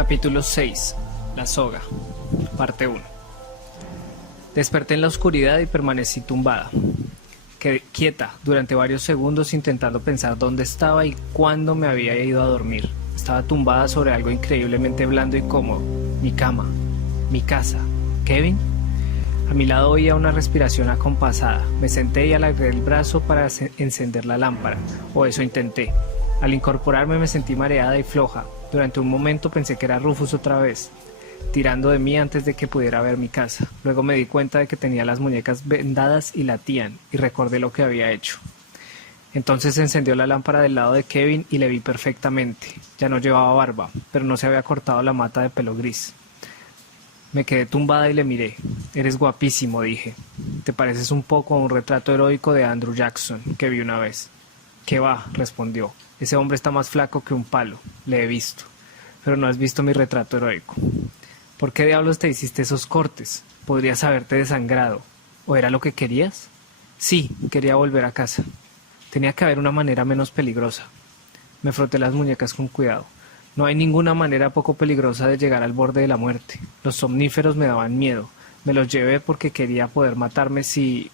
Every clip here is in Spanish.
Capítulo 6. La soga. Parte 1. Desperté en la oscuridad y permanecí tumbada. Quedé quieta durante varios segundos intentando pensar dónde estaba y cuándo me había ido a dormir. Estaba tumbada sobre algo increíblemente blando y cómodo. Mi cama. Mi casa. ¿Kevin? A mi lado oía una respiración acompasada. Me senté y alargué el brazo para encender la lámpara. O eso intenté. Al incorporarme me sentí mareada y floja. Durante un momento pensé que era Rufus otra vez, tirando de mí antes de que pudiera ver mi casa. Luego me di cuenta de que tenía las muñecas vendadas y latían, y recordé lo que había hecho. Entonces encendió la lámpara del lado de Kevin y le vi perfectamente. Ya no llevaba barba, pero no se había cortado la mata de pelo gris. Me quedé tumbada y le miré. «Eres guapísimo», dije. «Te pareces un poco a un retrato heroico de Andrew Jackson que vi una vez». «¿Qué va?», respondió. «Ese hombre está más flaco que un palo. Le he visto. Pero no has visto mi retrato heroico». «¿Por qué diablos te hiciste esos cortes? Podrías haberte desangrado. ¿O era lo que querías?» «Sí, quería volver a casa. Tenía que haber una manera menos peligrosa». Me froté las muñecas con cuidado. No hay ninguna manera poco peligrosa de llegar al borde de la muerte. Los somníferos me daban miedo. Me los llevé porque quería poder matarme si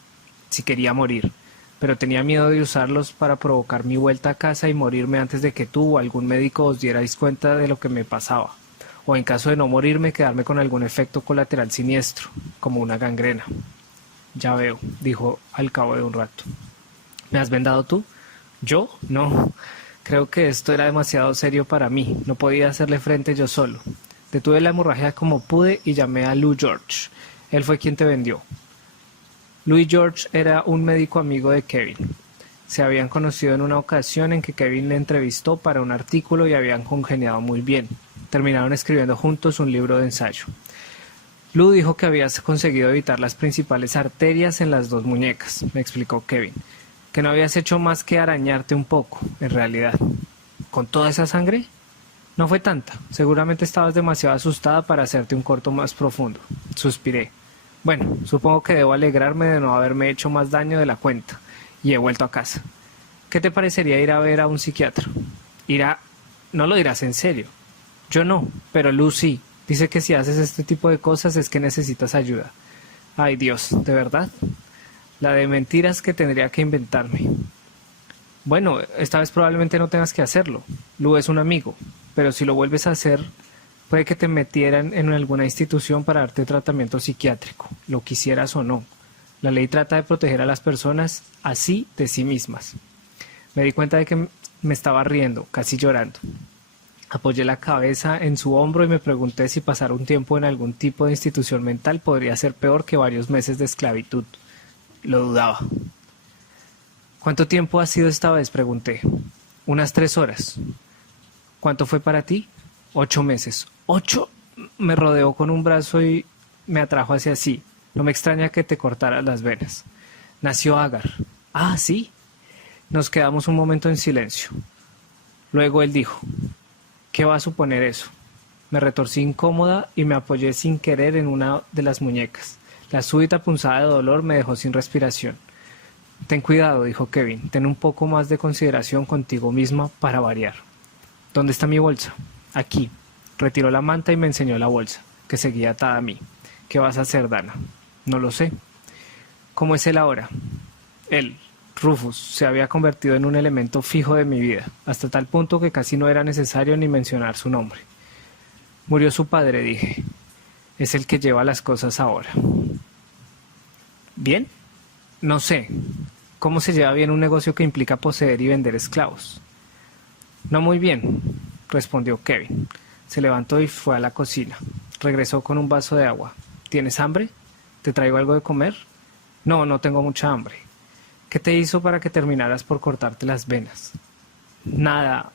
quería morir. Pero tenía miedo de usarlos para provocar mi vuelta a casa y morirme antes de que tú o algún médico os dierais cuenta de lo que me pasaba. O en caso de no morirme, quedarme con algún efecto colateral siniestro, como una gangrena. «Ya veo», dijo al cabo de un rato. «¿Me has vendado tú?» «¿Yo? No. Creo que esto era demasiado serio para mí. No podía hacerle frente yo solo. Detuve la hemorragia como pude y llamé a Lou George. Él fue quien te vendió». Louis George era un médico amigo de Kevin. Se habían conocido en una ocasión en que Kevin le entrevistó para un artículo y habían congeniado muy bien. Terminaron escribiendo juntos un libro de ensayo. Lou dijo que habías conseguido evitar las principales arterias en las dos muñecas, me explicó Kevin. Que no habías hecho más que arañarte un poco, en realidad. ¿Con toda esa sangre? No fue tanta. Seguramente estabas demasiado asustada para hacerte un corto más profundo. Suspiré. Bueno, supongo que debo alegrarme de no haberme hecho más daño de la cuenta. Y he vuelto a casa. ¿Qué te parecería ir a ver a un psiquiatra? No lo dirás en serio. Yo no, pero Lou sí. Dice que si haces este tipo de cosas es que necesitas ayuda. Ay Dios, ¿de verdad? La de mentiras que tendría que inventarme. Bueno, esta vez probablemente no tengas que hacerlo. Lou es un amigo, pero si lo vuelves a hacer, puede que te metieran en alguna institución para darte tratamiento psiquiátrico, lo quisieras o no. La ley trata de proteger a las personas así de sí mismas. Me di cuenta de que me estaba riendo, casi llorando. Apoyé la cabeza en su hombro y me pregunté si pasar un tiempo en algún tipo de institución mental podría ser peor que varios meses de esclavitud. Lo dudaba. ¿Cuánto tiempo ha sido esta vez?, pregunté. Unas 3 horas. ¿Cuánto fue para ti? 8 meses. ¿8? Me rodeó con un brazo y me atrajo hacia sí. No me extraña que te cortaras las venas. Nació Agar. Ah, ¿sí? Nos quedamos un momento en silencio. Luego él dijo, ¿qué va a suponer eso? Me retorcí incómoda y me apoyé sin querer en una de las muñecas. La súbita punzada de dolor me dejó sin respiración. Ten cuidado, dijo Kevin. Ten un poco más de consideración contigo misma para variar. ¿Dónde está mi bolsa? Aquí. Retiró la manta y me enseñó la bolsa, que seguía atada a mí. ¿Qué vas a hacer, Dana? No lo sé. ¿Cómo es él ahora? Él, Rufus, se había convertido en un elemento fijo de mi vida, hasta tal punto que casi no era necesario ni mencionar su nombre. Murió su padre, dije. Es el que lleva las cosas ahora. ¿Bien? No sé. ¿Cómo se lleva bien un negocio que implica poseer y vender esclavos? No muy bien, respondió Kevin. Se levantó y fue a la cocina. Regresó con un vaso de agua. ¿Tienes hambre? ¿Te traigo algo de comer? No, no tengo mucha hambre. ¿Qué te hizo para que terminaras por cortarte las venas? Nada.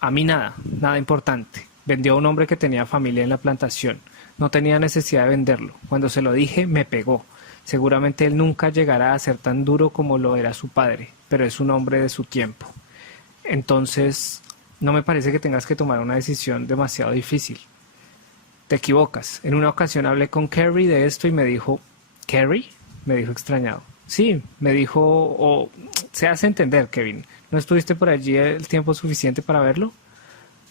A mí nada. Nada importante. Vendió a un hombre que tenía familia en la plantación. No tenía necesidad de venderlo. Cuando se lo dije, me pegó. Seguramente él nunca llegará a ser tan duro como lo era su padre, pero es un hombre de su tiempo. Entonces, no me parece que tengas que tomar una decisión demasiado difícil. Te equivocas. En una ocasión hablé con Kerry de esto y me dijo... ¿Kerry? Me dijo extrañado. Sí, me dijo... se hace entender, Kevin. ¿No estuviste por allí el tiempo suficiente para verlo?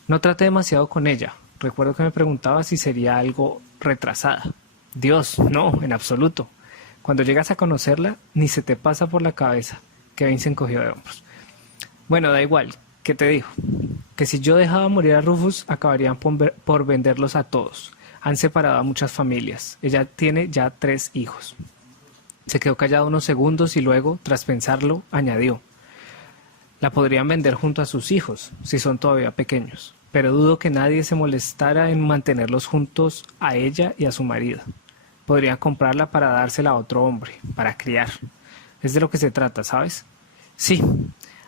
No traté demasiado con ella. Recuerdo que me preguntaba si sería algo retrasada. Dios, no, en absoluto. Cuando llegas a conocerla, ni se te pasa por la cabeza. Kevin se encogió de hombros. Bueno, da igual. ¿Qué te dijo? Que si yo dejaba morir a Rufus, acabarían por venderlos a todos. Han separado a muchas familias. Ella tiene ya 3 hijos. Se quedó callado unos segundos y luego, tras pensarlo, añadió: la podrían vender junto a sus hijos, si son todavía pequeños, pero dudo que nadie se molestara en mantenerlos juntos a ella y a su marido. Podrían comprarla para dársela a otro hombre, para criar. Es de lo que se trata, ¿sabes? Sí,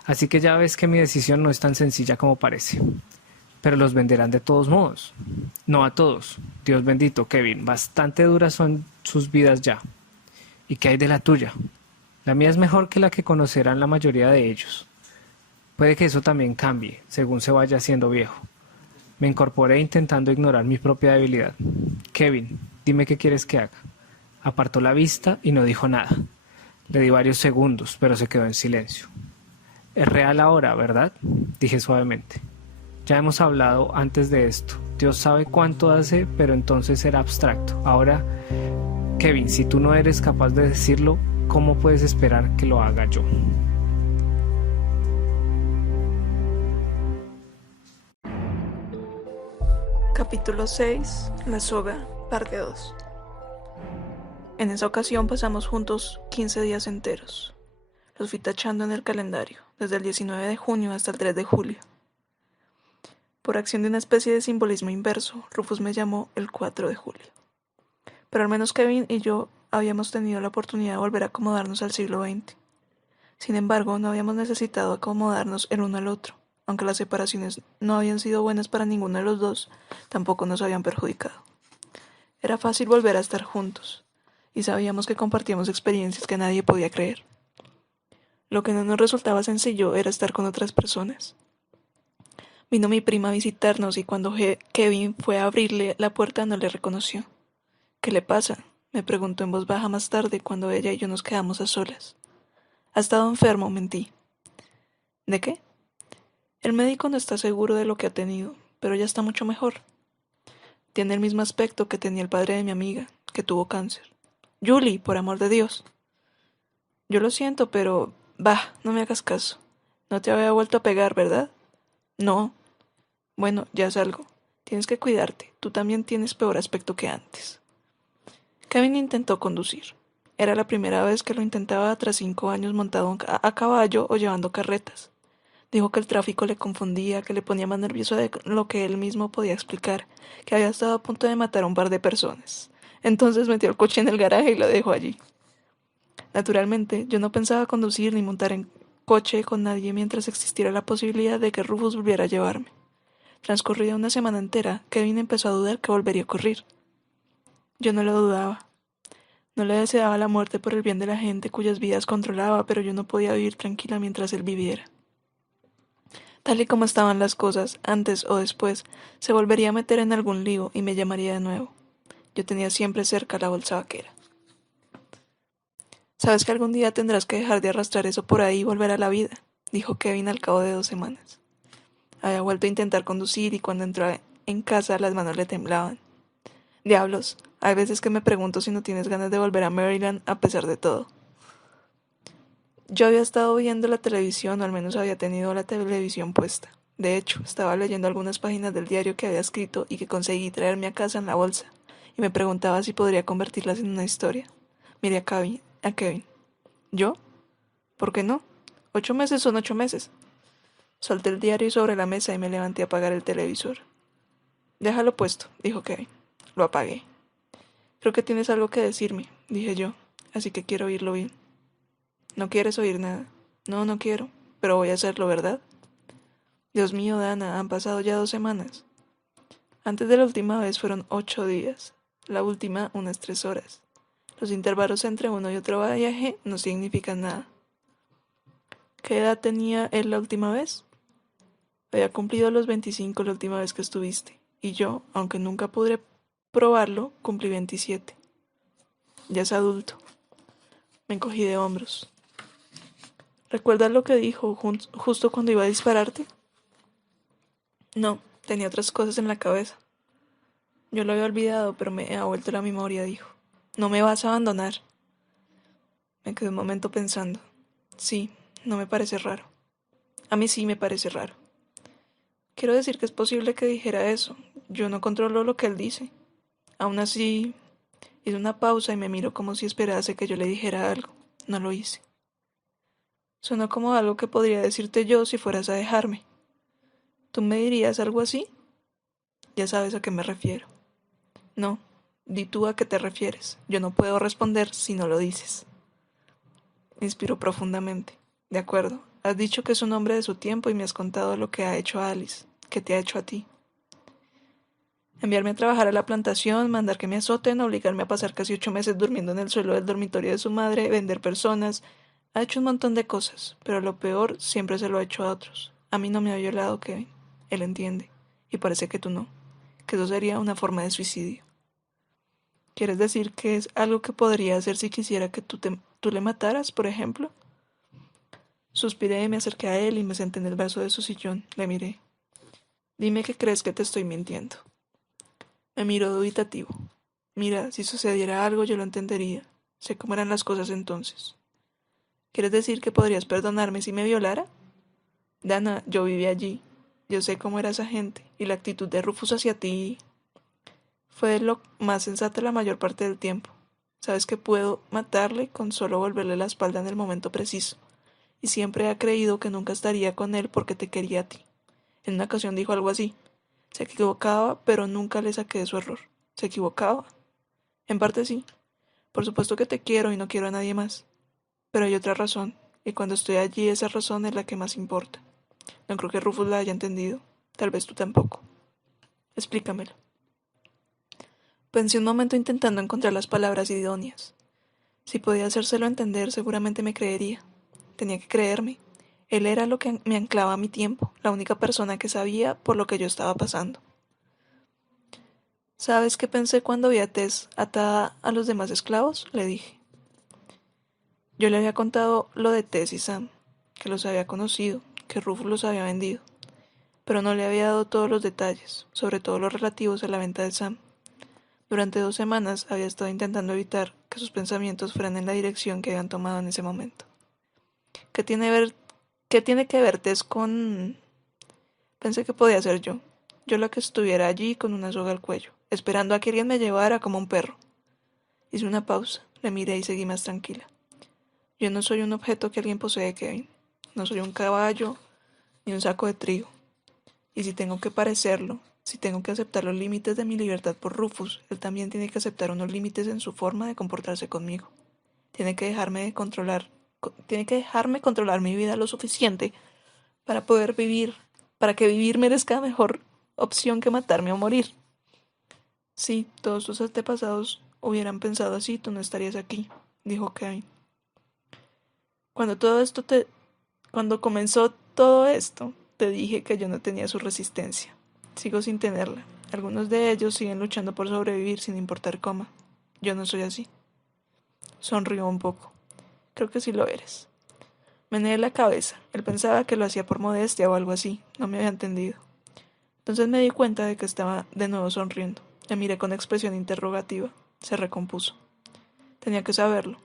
así que ya ves que mi decisión no es tan sencilla como parece. Pero los venderán de todos modos. No a todos. Dios bendito, Kevin, bastante duras son sus vidas ya. ¿Y qué hay de la tuya? La mía es mejor que la que conocerán la mayoría de ellos. Puede que eso también cambie, según se vaya haciendo viejo. Me incorporé intentando ignorar mi propia debilidad. Kevin, dime qué quieres que haga. Apartó la vista y no dijo nada. Le di varios segundos, pero se quedó en silencio. Es real ahora, ¿verdad? Dije suavemente. Ya hemos hablado antes de esto. Dios sabe cuánto hace, pero entonces era abstracto. Ahora, Kevin, si tú no eres capaz de decirlo, ¿cómo puedes esperar que lo haga yo? Capítulo 6. La soga, parte 2. En esa ocasión pasamos juntos 15 días enteros. Los fui tachando en el calendario, desde el 19 de junio hasta el 3 de julio. Por acción de una especie de simbolismo inverso, Rufus me llamó el 4 de julio. Pero al menos Kevin y yo habíamos tenido la oportunidad de volver a acomodarnos al siglo XX. Sin embargo, no habíamos necesitado acomodarnos el uno al otro. Aunque las separaciones no habían sido buenas para ninguno de los dos, tampoco nos habían perjudicado. Era fácil volver a estar juntos, y sabíamos que compartíamos experiencias que nadie podía creer. Lo que no nos resultaba sencillo era estar con otras personas. Vino mi prima a visitarnos y cuando Kevin fue a abrirle la puerta no le reconoció. ¿Qué le pasa?, me preguntó en voz baja más tarde cuando ella y yo nos quedamos a solas. ¿Ha estado enfermo?, mentí. ¿De qué? El médico no está seguro de lo que ha tenido, pero ya está mucho mejor. Tiene el mismo aspecto que tenía el padre de mi amiga, que tuvo cáncer. Julie, por amor de Dios. Yo lo siento, pero... Bah, no me hagas caso. No te había vuelto a pegar, ¿verdad? No. Bueno, ya salgo. Tienes que cuidarte. Tú también tienes peor aspecto que antes. Kevin intentó conducir. Era la primera vez que lo intentaba tras 5 años montado a caballo o llevando carretas. Dijo que el tráfico le confundía, que le ponía más nervioso de lo que él mismo podía explicar, que había estado a punto de matar a un par de personas. Entonces metió el coche en el garaje y lo dejó allí. Naturalmente, yo no pensaba conducir ni montar en coche con nadie mientras existiera la posibilidad de que Rufus volviera a llevarme. Transcurrida una semana entera, Kevin empezó a dudar que volvería a ocurrir. Yo no lo dudaba. No le deseaba la muerte por el bien de la gente cuyas vidas controlaba, pero yo no podía vivir tranquila mientras él viviera. Tal y como estaban las cosas, antes o después, se volvería a meter en algún lío y me llamaría de nuevo. Yo tenía siempre cerca la bolsa vaquera. «Sabes que algún día tendrás que dejar de arrastrar eso por ahí y volver a la vida», dijo Kevin al cabo de 2 semanas. Había vuelto a intentar conducir y cuando entró en casa las manos le temblaban. Diablos, hay veces que me pregunto si no tienes ganas de volver a Maryland a pesar de todo. Yo había estado viendo la televisión, o al menos había tenido la televisión puesta. De hecho, estaba leyendo algunas páginas del diario que había escrito y que conseguí traerme a casa en la bolsa, y me preguntaba si podría convertirlas en una historia. Miré a Kevin. ¿Yo? ¿Por qué no? 8 meses son 8 meses. Solté el diario sobre la mesa y me levanté a apagar el televisor. Déjalo puesto, dijo Kevin. Lo apagué. Creo que tienes algo que decirme, dije yo, así que quiero oírlo bien. ¿No quieres oír nada? No, no quiero, pero voy a hacerlo, ¿verdad? Dios mío, Dana, han pasado ya 2 semanas. Antes de la última vez fueron 8 días, la última unas 3 horas. Los intervalos entre uno y otro viaje no significan nada. ¿Qué edad tenía él la última vez? Había cumplido los 25 la última vez que estuviste, y yo, aunque nunca pude probarlo, cumplí 27. Ya es adulto. Me encogí de hombros. ¿Recuerdas lo que dijo justo cuando iba a dispararte? No, tenía otras cosas en la cabeza. Yo lo había olvidado, pero me ha vuelto la memoria, dijo. No me vas a abandonar. Me quedé un momento pensando. Sí, no me parece raro. A mí sí me parece raro. Quiero decir que es posible que dijera eso. Yo no controlo lo que él dice. Aún así, hice una pausa y me miró como si esperase que yo le dijera algo. No lo hice. Sonó como algo que podría decirte yo si fueras a dejarme. ¿Tú me dirías algo así? Ya sabes a qué me refiero. No, di tú a qué te refieres. Yo no puedo responder si no lo dices. Inspiró profundamente. De acuerdo, has dicho que es un hombre de su tiempo y me has contado lo que ha hecho a Alice, que te ha hecho a ti. Enviarme a trabajar a la plantación, mandar que me azoten, obligarme a pasar casi 8 meses durmiendo en el suelo del dormitorio de su madre, vender personas. Ha hecho un montón de cosas, pero lo peor siempre se lo ha hecho a otros. A mí no me ha violado, Kevin. Él entiende. Y parece que tú no. Que eso sería una forma de suicidio. ¿Quieres decir que es algo que podría hacer si quisiera que tú le mataras, por ejemplo? Suspiré y me acerqué a él y me senté en el brazo de su sillón. Le miré. Dime que crees que te estoy mintiendo. Me miró dubitativo. Mira, si sucediera algo yo lo entendería. Sé cómo eran las cosas entonces. ¿Quieres decir que podrías perdonarme si me violara? Dana, yo viví allí. Yo sé cómo era esa gente, y la actitud de Rufus hacia ti fue lo más sensato la mayor parte del tiempo. Sabes que puedo matarle con solo volverle la espalda en el momento preciso, y siempre ha creído que nunca estaría con él porque te quería a ti. En una ocasión dijo algo así. Se equivocaba, pero nunca le saqué de su error. ¿Se equivocaba? En parte sí. Por supuesto que te quiero y no quiero a nadie más. Pero hay otra razón, y cuando estoy allí esa razón es la que más importa. No creo que Rufus la haya entendido. Tal vez tú tampoco. Explícamelo. Pensé un momento intentando encontrar las palabras idóneas. Si podía hacérselo entender, seguramente me creería. Tenía que creerme. Él era lo que me anclaba a mi tiempo, la única persona que sabía por lo que yo estaba pasando. ¿Sabes qué pensé cuando vi a Tess atada a los demás esclavos? Le dije. Yo le había contado lo de Tess y Sam, que los había conocido, que Rufus los había vendido, pero no le había dado todos los detalles, sobre todo los relativos a la venta de Sam. Durante 2 semanas había estado intentando evitar que sus pensamientos fueran en la dirección que habían tomado en ese momento. ¿Qué tiene que ver Tess con...? Pensé que podía ser yo. Yo la que estuviera allí con una soga al cuello, esperando a que alguien me llevara como un perro. Hice una pausa, le miré y seguí más tranquila. Yo no soy un objeto que alguien posee, Kevin. No soy un caballo ni un saco de trigo. Y si tengo que parecerlo, si tengo que aceptar los límites de mi libertad por Rufus, él también tiene que aceptar unos límites en su forma de comportarse conmigo. Tiene que dejarme controlar mi vida lo suficiente para poder vivir, para que vivir merezca mejor opción que matarme o morir. Si todos tus antepasados hubieran pensado así, tú no estarías aquí, dijo Kevin. Cuando comenzó todo esto, te dije que yo no tenía su resistencia. Sigo sin tenerla. Algunos de ellos siguen luchando por sobrevivir sin importar cómo. Yo no soy así. Sonrió un poco. Creo que sí lo eres. Meneé la cabeza. Él pensaba que lo hacía por modestia o algo así. No me había entendido. Entonces me di cuenta de que estaba de nuevo sonriendo. Le miré con expresión interrogativa. Se recompuso. Tenía que saberlo.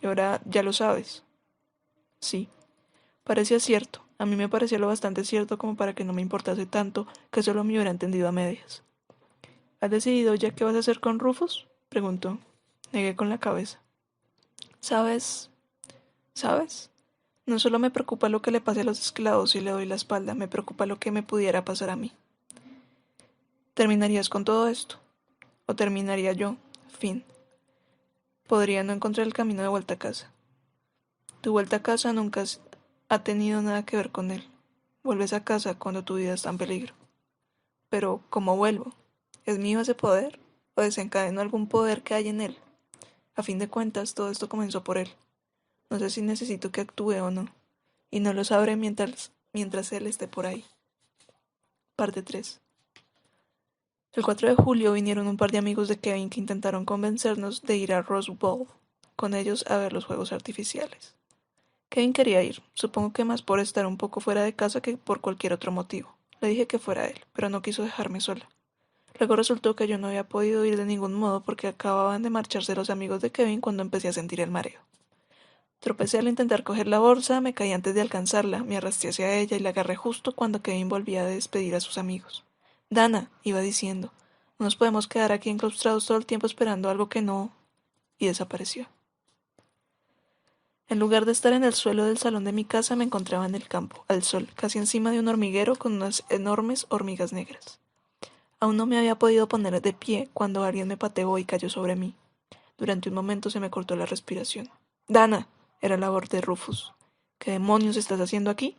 Y ahora ya lo sabes. Sí. Parecía cierto. A mí me parecía lo bastante cierto como para que no me importase tanto que solo me hubiera entendido a medias. ¿Has decidido ya qué vas a hacer con Rufus? Preguntó. Negué con la cabeza. ¿Sabes? ¿Sabes? No solo me preocupa lo que le pase a los esclavos si le doy la espalda, me preocupa lo que me pudiera pasar a mí. ¿Terminarías con todo esto? ¿O terminaría yo? Fin. Podría no encontrar el camino de vuelta a casa. Tu vuelta a casa nunca ha tenido nada que ver con él. Vuelves a casa cuando tu vida está en peligro. Pero, ¿cómo vuelvo? ¿Es mío ese poder? ¿O desencadeno algún poder que hay en él? A fin de cuentas, todo esto comenzó por él. No sé si necesito que actúe o no. Y no lo sabré mientras él esté por ahí. Parte 3. El 4 de julio vinieron un par de amigos de Kevin que intentaron convencernos de ir a Rose Bowl con ellos a ver los fuegos artificiales. Kevin quería ir, supongo que más por estar un poco fuera de casa que por cualquier otro motivo. Le dije que fuera él, pero no quiso dejarme sola. Luego resultó que yo no había podido ir de ningún modo porque acababan de marcharse los amigos de Kevin cuando empecé a sentir el mareo. Tropecé al intentar coger la bolsa, me caí antes de alcanzarla, me arrastré hacia ella y la agarré justo cuando Kevin volvía a despedir a sus amigos. Dana, iba diciendo, no nos podemos quedar aquí enclaustrados todo el tiempo esperando algo que no... y desapareció. En lugar de estar en el suelo del salón de mi casa, me encontraba en el campo, al sol, casi encima de un hormiguero con unas enormes hormigas negras. Aún no me había podido poner de pie cuando alguien me pateó y cayó sobre mí. Durante un momento se me cortó la respiración. ¡Dana! Era la voz de Rufus. ¿Qué demonios estás haciendo aquí?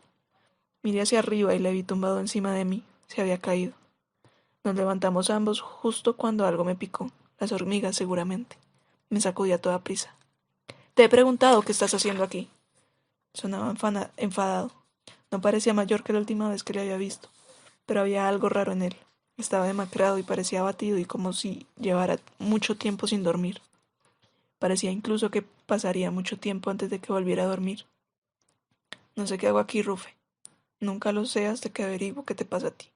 Miré hacia arriba y le vi tumbado encima de mí. Se había caído. Nos levantamos ambos justo cuando algo me picó. Las hormigas, seguramente. Me sacudí a toda prisa. Te he preguntado qué estás haciendo aquí. Sonaba enfadado. No parecía mayor que la última vez que le había visto, pero había algo raro en él. Estaba demacrado y parecía abatido y como si llevara mucho tiempo sin dormir. Parecía incluso que pasaría mucho tiempo antes de que volviera a dormir. No sé qué hago aquí, Rufe. Nunca lo sé hasta que averiguo qué te pasa a ti.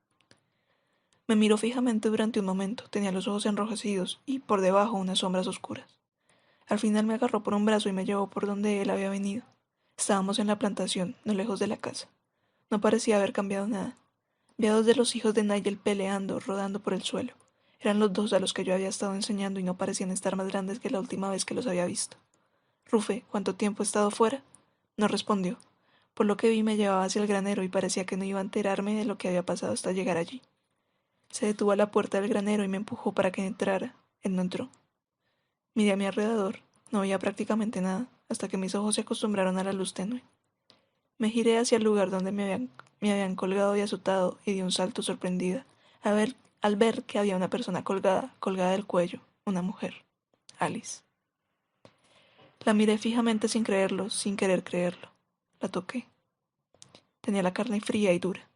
Me miró fijamente durante un momento. Tenía los ojos enrojecidos y por debajo unas sombras oscuras. Al final me agarró por un brazo y me llevó por donde él había venido. Estábamos en la plantación, no lejos de la casa. No parecía haber cambiado nada. Vi a dos de los hijos de Nigel peleando, rodando por el suelo. Eran los dos a los que yo había estado enseñando y no parecían estar más grandes que la última vez que los había visto. Rufe, ¿cuánto tiempo he estado fuera? No respondió. Por lo que vi me llevaba hacia el granero y parecía que no iba a enterarme de lo que había pasado hasta llegar allí. Se detuvo a la puerta del granero y me empujó para que entrara. Él no entró. Miré a mi alrededor. No veía prácticamente nada, hasta que mis ojos se acostumbraron a la luz tenue. Me giré hacia el lugar donde me habían colgado y azotado y di un salto sorprendida al ver que había una persona colgada del cuello, una mujer, Alice. La miré fijamente sin creerlo, sin querer creerlo. La toqué. Tenía la carne fría y dura.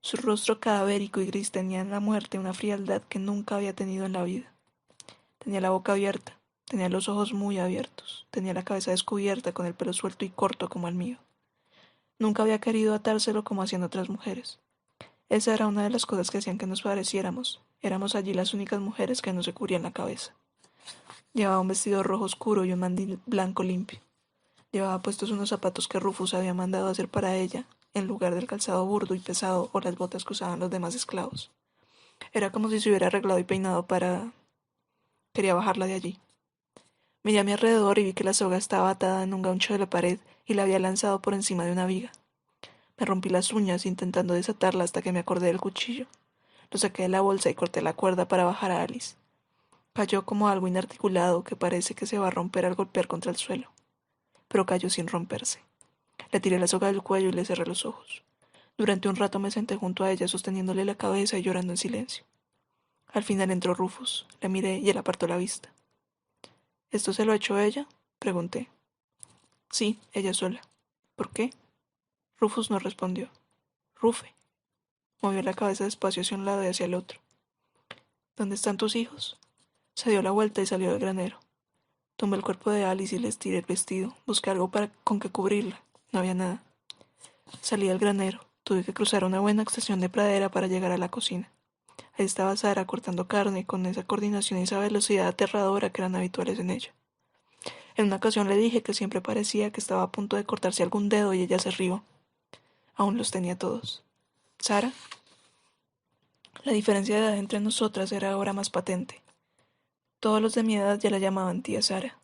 Su rostro cadavérico y gris tenía en la muerte una frialdad que nunca había tenido en la vida. Tenía la boca abierta, tenía los ojos muy abiertos, tenía la cabeza descubierta con el pelo suelto y corto como el mío. Nunca había querido atárselo como hacían otras mujeres. Esa era una de las cosas que hacían que nos pareciéramos. Éramos allí las únicas mujeres que no se cubrían la cabeza. Llevaba un vestido rojo oscuro y un mandil blanco limpio. Llevaba puestos unos zapatos que Rufus había mandado hacer para ella, en lugar del calzado burdo y pesado o las botas que usaban los demás esclavos. Era como si se hubiera arreglado y peinado para... Quería bajarla de allí. Miré a mi alrededor y vi que la soga estaba atada en un gancho de la pared y la había lanzado por encima de una viga. Me rompí las uñas intentando desatarla hasta que me acordé del cuchillo. Lo saqué de la bolsa y corté la cuerda para bajar a Alice. Cayó como algo inarticulado que parece que se va a romper al golpear contra el suelo. Pero cayó sin romperse. Le tiré la soga del cuello y le cerré los ojos. Durante un rato me senté junto a ella sosteniéndole la cabeza y llorando en silencio. Al final entró Rufus. Le miré y él apartó la vista. ¿Esto se lo ha hecho ella? Pregunté. Sí, ella sola. ¿Por qué? Rufus no respondió. Rufe. Movió la cabeza despacio hacia un lado y hacia el otro. ¿Dónde están tus hijos? Se dio la vuelta y salió del granero. Tomé el cuerpo de Alice y le estiré el vestido. Busqué algo con que cubrirla. No había nada. Salí del granero. Tuve que cruzar una buena extensión de pradera para llegar a la cocina. Ahí estaba Sara cortando carne con esa coordinación y esa velocidad aterradora que eran habituales en ella. En una ocasión le dije que siempre parecía que estaba a punto de cortarse algún dedo y ella se rió. Aún los tenía todos. ¿Sara? La diferencia de edad entre nosotras era ahora más patente. Todos los de mi edad ya la llamaban tía Sara.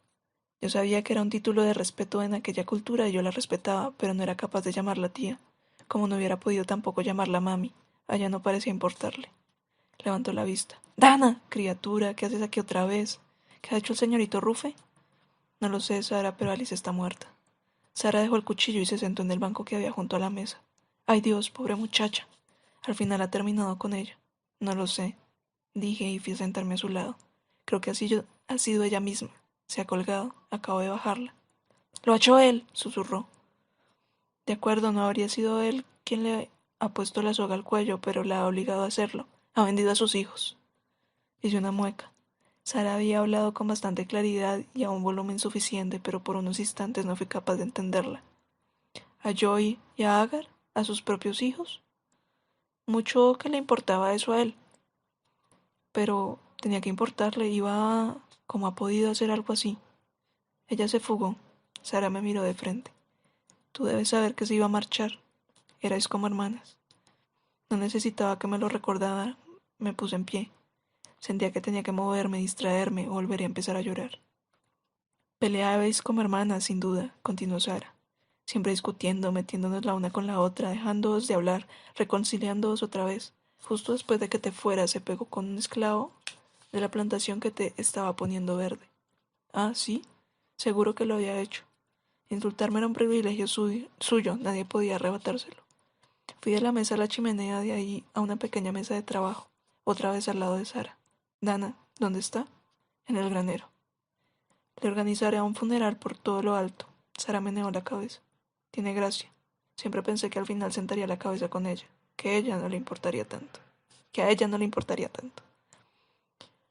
Yo sabía que era un título de respeto en aquella cultura y yo la respetaba, pero no era capaz de llamarla tía, como no hubiera podido tampoco llamarla mami. A ella no parecía importarle. Levantó la vista. ¡Dana! Criatura, ¿qué haces aquí otra vez? ¿Qué ha hecho el señorito Rufe? No lo sé, Sara, pero Alice está muerta. Sara dejó el cuchillo y se sentó en el banco que había junto a la mesa. ¡Ay Dios, pobre muchacha! Al final ha terminado con ella. No lo sé, dije y fui a sentarme a su lado. Creo que ha sido ella misma. Se ha colgado. Acabo de bajarla. Lo ha hecho él, susurró. De acuerdo, no habría sido él quien le ha puesto la soga al cuello, pero la ha obligado a hacerlo. Ha vendido a sus hijos. Hice una mueca. Sara había hablado con bastante claridad y a un volumen suficiente, pero por unos instantes no fui capaz de entenderla. ¿A Joey y a Agar? ¿A sus propios hijos? Mucho que le importaba eso a él. pero tenía que importarle, ¿cómo ha podido hacer algo así? Ella se fugó. Sara me miró de frente. Tú debes saber que se iba a marchar. Erais como hermanas. No necesitaba que me lo recordara. Me puse en pie. Sentía que tenía que moverme, distraerme o volvería a empezar a llorar. Peleabais como hermanas, sin duda, continuó Sara. Siempre discutiendo, metiéndonos la una con la otra, dejándoos de hablar, reconciliándoos otra vez. Justo después de que te fueras, se pegó con un esclavo de la plantación que te estaba poniendo verde. Ah, ¿sí? Seguro que lo había hecho. Insultarme era un privilegio suyo, nadie podía arrebatárselo. Fui de la mesa a la chimenea, de ahí a una pequeña mesa de trabajo, otra vez al lado de Sara. Dana, ¿dónde está? En el granero. Le organizaré un funeral por todo lo alto. Sara meneó la cabeza. Tiene gracia. Siempre pensé que al final sentaría la cabeza con ella, que a ella no le importaría tanto.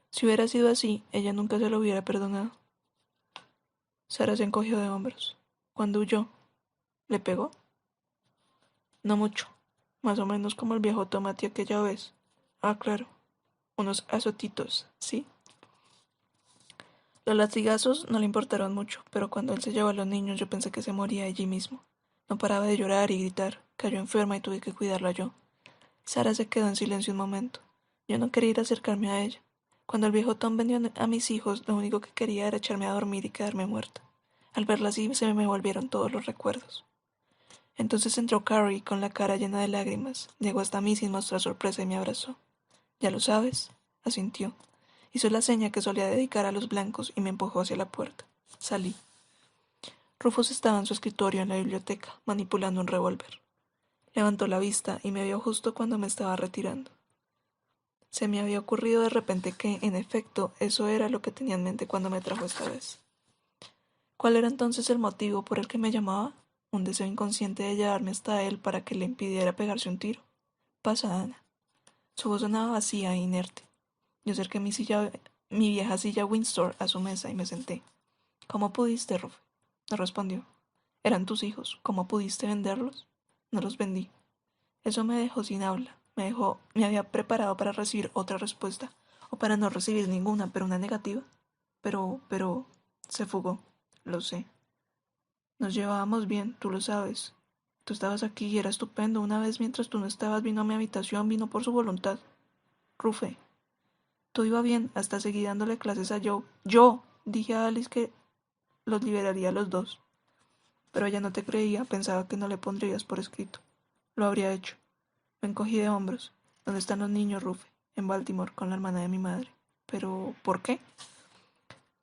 Si hubiera sido así, ella nunca se lo hubiera perdonado. Sara se encogió de hombros. Cuando huyó, ¿le pegó? No mucho. Más o menos como el viejo Tomati aquella vez. Ah, claro. Unos azotitos, ¿sí? Los latigazos no le importaron mucho, pero cuando él se llevó a los niños yo pensé que se moría allí mismo. No paraba de llorar y gritar. Cayó enferma y tuve que cuidarla yo. Sara se quedó en silencio un momento. Yo no quería ir a acercarme a ella. Cuando el viejo Tom vendió a mis hijos, lo único que quería era echarme a dormir y quedarme muerta. Al verla así se me volvieron todos los recuerdos. Entonces entró Carrie con la cara llena de lágrimas. Llegó hasta mí sin mostrar sorpresa y me abrazó. ¿Ya lo sabes? Asintió. Hizo la seña que solía dedicar a los blancos y me empujó hacia la puerta. Salí. Rufus estaba en su escritorio en la biblioteca, manipulando un revólver. Levantó la vista y me vio justo cuando me estaba retirando. Se me había ocurrido de repente que, en efecto, eso era lo que tenía en mente cuando me trajo esta vez. ¿Cuál era entonces el motivo por el que me llamaba? Un deseo inconsciente de llevarme hasta él para que le impidiera pegarse un tiro. Pasa, Ana. Su voz sonaba vacía e inerte. Yo acerqué mi vieja silla Windsor a su mesa y me senté. ¿Cómo pudiste, Rufe? No respondió. Eran tus hijos. ¿Cómo pudiste venderlos? No los vendí. Eso me dejó sin habla. Me había preparado para recibir otra respuesta, o para no recibir ninguna, pero una negativa. Pero, se fugó. Lo sé. Nos llevábamos bien, tú lo sabes. Tú estabas aquí y era estupendo. Una vez mientras tú no estabas, vino a mi habitación, vino por su voluntad. Rufe. Todo iba bien, hasta seguí dándole clases a Joe. Yo dije a Alice que los liberaría a los dos. Pero ella no te creía, pensaba que no le pondrías por escrito. Lo habría hecho. Me encogí de hombros. ¿Dónde están los niños, Rufe? En Baltimore, con la hermana de mi madre. ¿Pero por qué?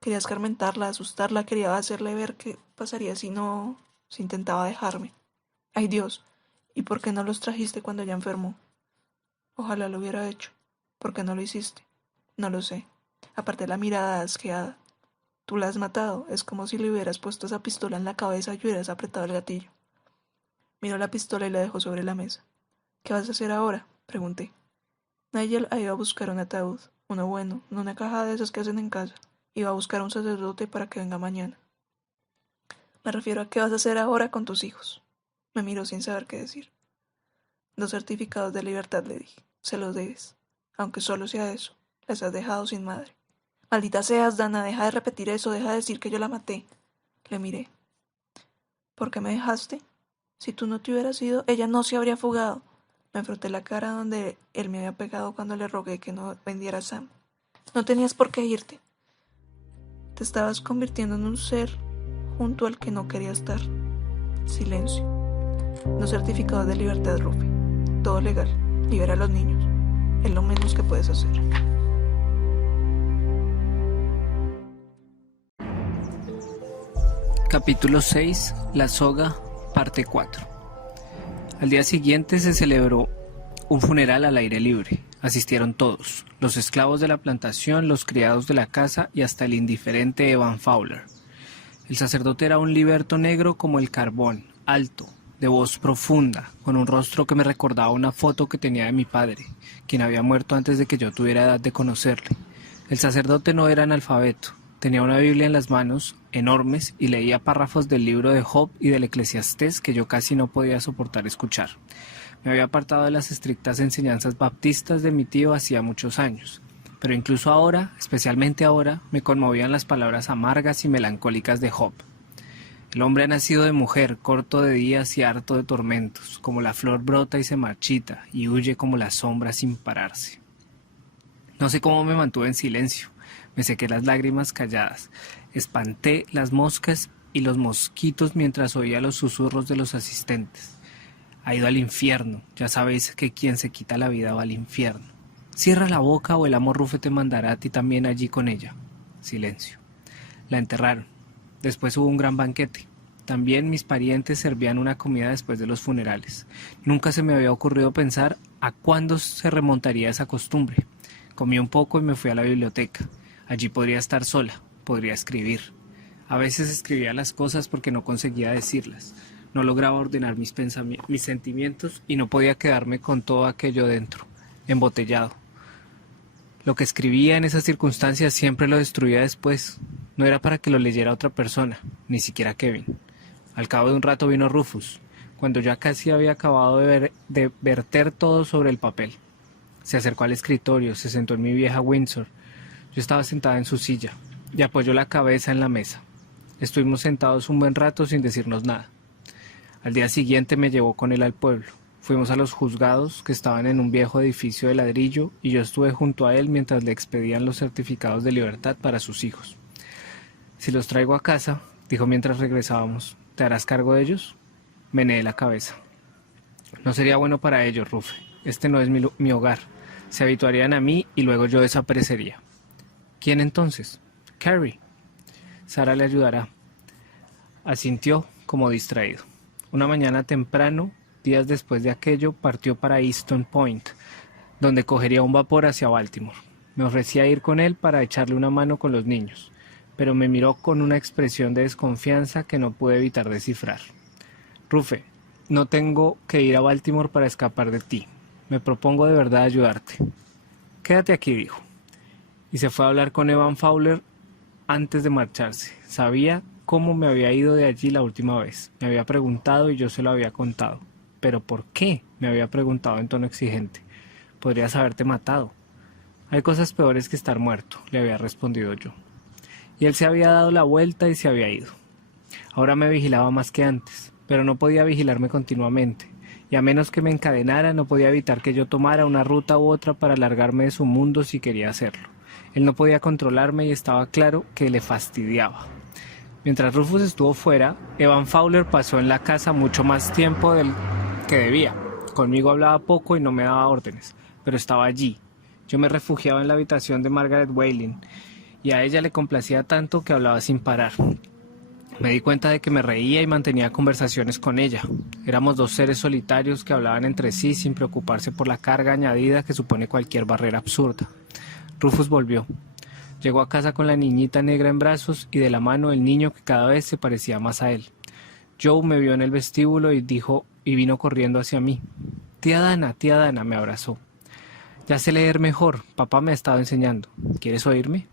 Quería escarmentarla, asustarla, quería hacerle ver qué pasaría si intentaba dejarme. ¡Ay, Dios! ¿Y por qué no los trajiste cuando ella enfermó? Ojalá lo hubiera hecho. ¿Por qué no lo hiciste? No lo sé. Aparte la mirada asqueada. Tú la has matado. Es como si le hubieras puesto esa pistola en la cabeza y hubieras apretado el gatillo. Miró la pistola y la dejó sobre la mesa. ¿Qué vas a hacer ahora? Pregunté. Nigel ha ido a buscar un ataúd. Uno bueno, no una caja de esas que hacen en casa. Iba a buscar a un sacerdote para que venga mañana. Me refiero a qué vas a hacer ahora con tus hijos. Me miró sin saber qué decir. 2 certificados de libertad, le dije. Se los debes. Aunque solo sea eso. Les has dejado sin madre. Maldita seas, Dana, deja de repetir eso, deja de decir que yo la maté. Le miré. ¿Por qué me dejaste? Si tú no te hubieras ido, ella no se habría fugado. Me froté la cara donde él me había pegado cuando le rogué que no vendiera a Sam. No tenías por qué irte. Te estabas convirtiendo en un ser junto al que no quería estar. Silencio. 2 certificados de libertad, Rufe. Todo legal. Libera a los niños. Es lo menos que puedes hacer. Capítulo 6. La soga, parte 4. Al día siguiente se celebró un funeral al aire libre. Asistieron todos, los esclavos de la plantación, los criados de la casa y hasta el indiferente Evan Fowler. El sacerdote era un liberto negro como el carbón, alto, de voz profunda, con un rostro que me recordaba una foto que tenía de mi padre, quien había muerto antes de que yo tuviera edad de conocerle. El sacerdote no era analfabeto, tenía una Biblia en las manos, enormes, y leía párrafos del libro de Job y del Eclesiastés que yo casi no podía soportar escuchar. Me había apartado de las estrictas enseñanzas baptistas de mi tío hacía muchos años. pero incluso ahora, especialmente ahora, me conmovían las palabras amargas y melancólicas de Job. El hombre ha nacido de mujer, corto de días y harto de tormentos, como la flor brota y se marchita, y huye como la sombra sin pararse. No sé cómo me mantuve en silencio, me sequé las lágrimas calladas, espanté las moscas y los mosquitos mientras oía los susurros de los asistentes. Ha ido al infierno, ya sabéis que quien se quita la vida va al infierno. Cierra la boca o el amo Rufe te mandará a ti también allí con ella. Silencio. La enterraron. Después hubo un gran banquete. También mis parientes servían una comida después de los funerales. Nunca se me había ocurrido pensar a cuándo se remontaría esa costumbre. Comí un poco y me fui a la biblioteca. Allí podría estar sola, podría escribir. A veces escribía las cosas porque no conseguía decirlas. No lograba ordenar mis sentimientos y no podía quedarme con todo aquello dentro, embotellado. Lo que escribía en esas circunstancias siempre lo destruía después. No era para que lo leyera otra persona, ni siquiera Kevin. Al cabo de un rato vino Rufus, cuando ya casi había acabado de verter todo sobre el papel. Se acercó al escritorio, se sentó en mi vieja Windsor. Yo estaba sentada en su silla y apoyó la cabeza en la mesa. Estuvimos sentados un buen rato sin decirnos nada. Al día siguiente me llevó con él al pueblo. Fuimos a los juzgados, que estaban en un viejo edificio de ladrillo, y yo estuve junto a él mientras le expedían los certificados de libertad para sus hijos. «Si los traigo a casa», dijo mientras regresábamos, «¿te harás cargo de ellos?». Meneé la cabeza. «No sería bueno para ellos, Rufe. Este no es mi hogar. Se habituarían a mí y luego yo desaparecería». «¿Quién entonces?». «Carrie». «Sara le ayudará». Asintió, como distraído. Una mañana temprano, días después de aquello, partió para Easton Point, donde cogería un vapor hacia Baltimore. Me ofrecí a ir con él para echarle una mano con los niños, pero me miró con una expresión de desconfianza que no pude evitar descifrar. «Rufe, no tengo que ir a Baltimore para escapar de ti. Me propongo de verdad ayudarte». «Quédate aquí», dijo. Y se fue a hablar con Evan Fowler antes de marcharse. Sabía cómo me había ido de allí la última vez. Me había preguntado y yo se lo había contado. «¿Pero por qué?», me había preguntado en tono exigente. «Podrías haberte matado». «Hay cosas peores que estar muerto», le había respondido yo. Y él se había dado la vuelta y se había ido. Ahora me vigilaba más que antes, pero no podía vigilarme continuamente, y a menos que me encadenara no podía evitar que yo tomara una ruta u otra para largarme de su mundo si quería hacerlo. Él no podía controlarme y estaba claro que le fastidiaba. Mientras Rufus estuvo fuera, Evan Fowler pasó en la casa mucho más tiempo del que debía. Conmigo hablaba poco y no me daba órdenes, pero estaba allí. Yo me refugiaba en la habitación de Margaret Whaling, y a ella le complacía tanto que hablaba sin parar. Me di cuenta de que me reía y mantenía conversaciones con ella. Éramos dos seres solitarios que hablaban entre sí sin preocuparse por la carga añadida que supone cualquier barrera absurda. Rufus volvió. Llegó a casa con la niñita negra en brazos y de la mano el niño que cada vez se parecía más a él. Joe me vio en el vestíbulo y vino corriendo hacia mí. Tía Dana, me abrazó. «Ya sé leer mejor, papá me ha estado enseñando. ¿Quieres oírme?»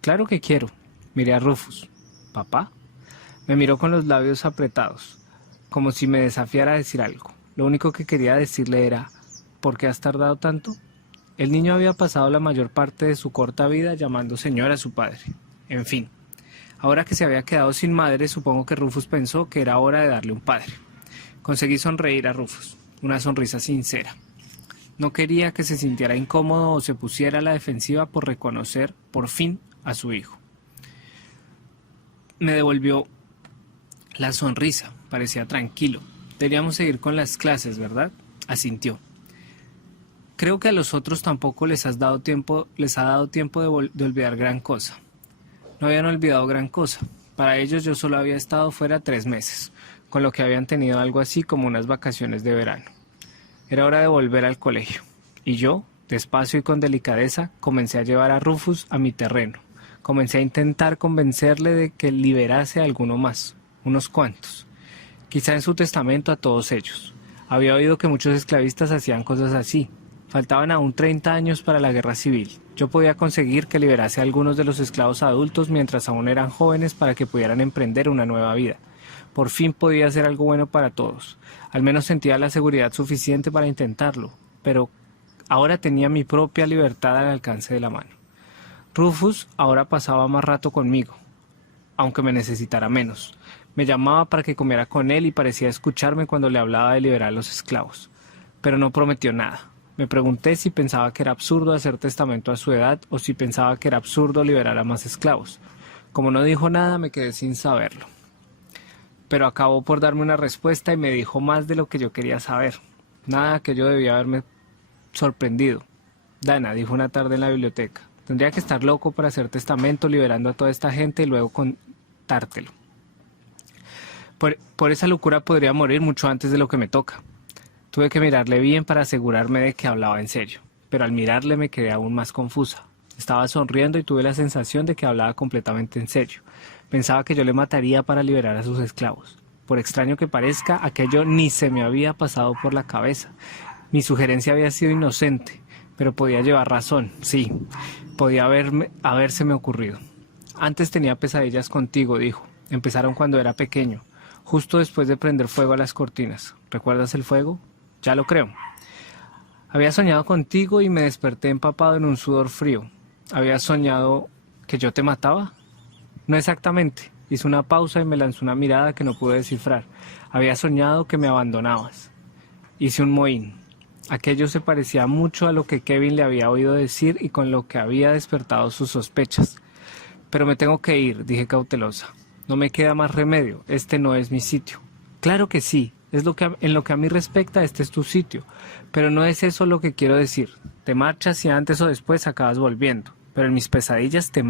«Claro que quiero». Miré a Rufus. «¿Papá?» Me miró con los labios apretados, como si me desafiara a decir algo. Lo único que quería decirle era: «¿Por qué has tardado tanto?». El niño había pasado la mayor parte de su corta vida llamando señor a su padre. En fin, ahora que se había quedado sin madre, supongo que Rufus pensó que era hora de darle un padre. Conseguí sonreír a Rufus, una sonrisa sincera. No quería que se sintiera incómodo o se pusiera a la defensiva por reconocer, por fin, a su hijo. Me devolvió la sonrisa, parecía tranquilo. «Deberíamos seguir con las clases, ¿verdad?». Asintió. «Creo que a los otros tampoco les ha dado tiempo de olvidar gran cosa». No habían olvidado gran cosa. Para ellos yo solo había estado fuera 3 meses, con lo que habían tenido algo así como unas vacaciones de verano. Era hora de volver al colegio, y yo, despacio y con delicadeza, comencé a llevar a Rufus a mi terreno. Comencé a intentar convencerle de que liberase a alguno más, unos cuantos. Quizá en su testamento a todos ellos. Había oído que muchos esclavistas hacían cosas así. Faltaban aún 30 años para la guerra civil. Yo podía conseguir que liberase a algunos de los esclavos adultos mientras aún eran jóvenes para que pudieran emprender una nueva vida. Por fin podía hacer algo bueno para todos. Al menos sentía la seguridad suficiente para intentarlo. Pero ahora tenía mi propia libertad al alcance de la mano. Rufus ahora pasaba más rato conmigo, aunque me necesitara menos. Me llamaba para que comiera con él y parecía escucharme cuando le hablaba de liberar a los esclavos. Pero no prometió nada. Me pregunté si pensaba que era absurdo hacer testamento a su edad o si pensaba que era absurdo liberar a más esclavos. Como no dijo nada, me quedé sin saberlo. Pero acabó por darme una respuesta y me dijo más de lo que yo quería saber. Nada que yo debía haberme sorprendido. Dana, dijo una tarde en la biblioteca, tendría que estar loco para hacer testamento liberando a toda esta gente y luego contártelo. Por esa locura podría morir mucho antes de lo que me toca. Tuve que mirarle bien para asegurarme de que hablaba en serio, pero al mirarle me quedé aún más confusa. Estaba sonriendo y tuve la sensación de que hablaba completamente en serio. Pensaba que yo le mataría para liberar a sus esclavos. Por extraño que parezca, aquello ni se me había pasado por la cabeza. Mi sugerencia había sido inocente, pero podía llevar razón, sí. Podía habérseme ocurrido. Antes tenía pesadillas contigo, dijo. Empezaron cuando era pequeño, justo después de prender fuego a las cortinas. ¿Recuerdas el fuego? Ya lo creo. Había soñado contigo y me desperté empapado en un sudor frío. ¿Había soñado que yo te mataba? No exactamente. Hizo una pausa y me lanzó una mirada que no pude descifrar. Había soñado que me abandonabas. Hice un mohín. Aquello se parecía mucho a lo que Kevin le había oído decir y con lo que había despertado sus sospechas. Pero me tengo que ir, dije cautelosa. No me queda más remedio. Este no es mi sitio. Claro que sí. En lo que a mí respecta, este es tu sitio. Pero no es eso lo que quiero decir. Te marchas y antes o después acabas volviendo. Pero en mis pesadillas te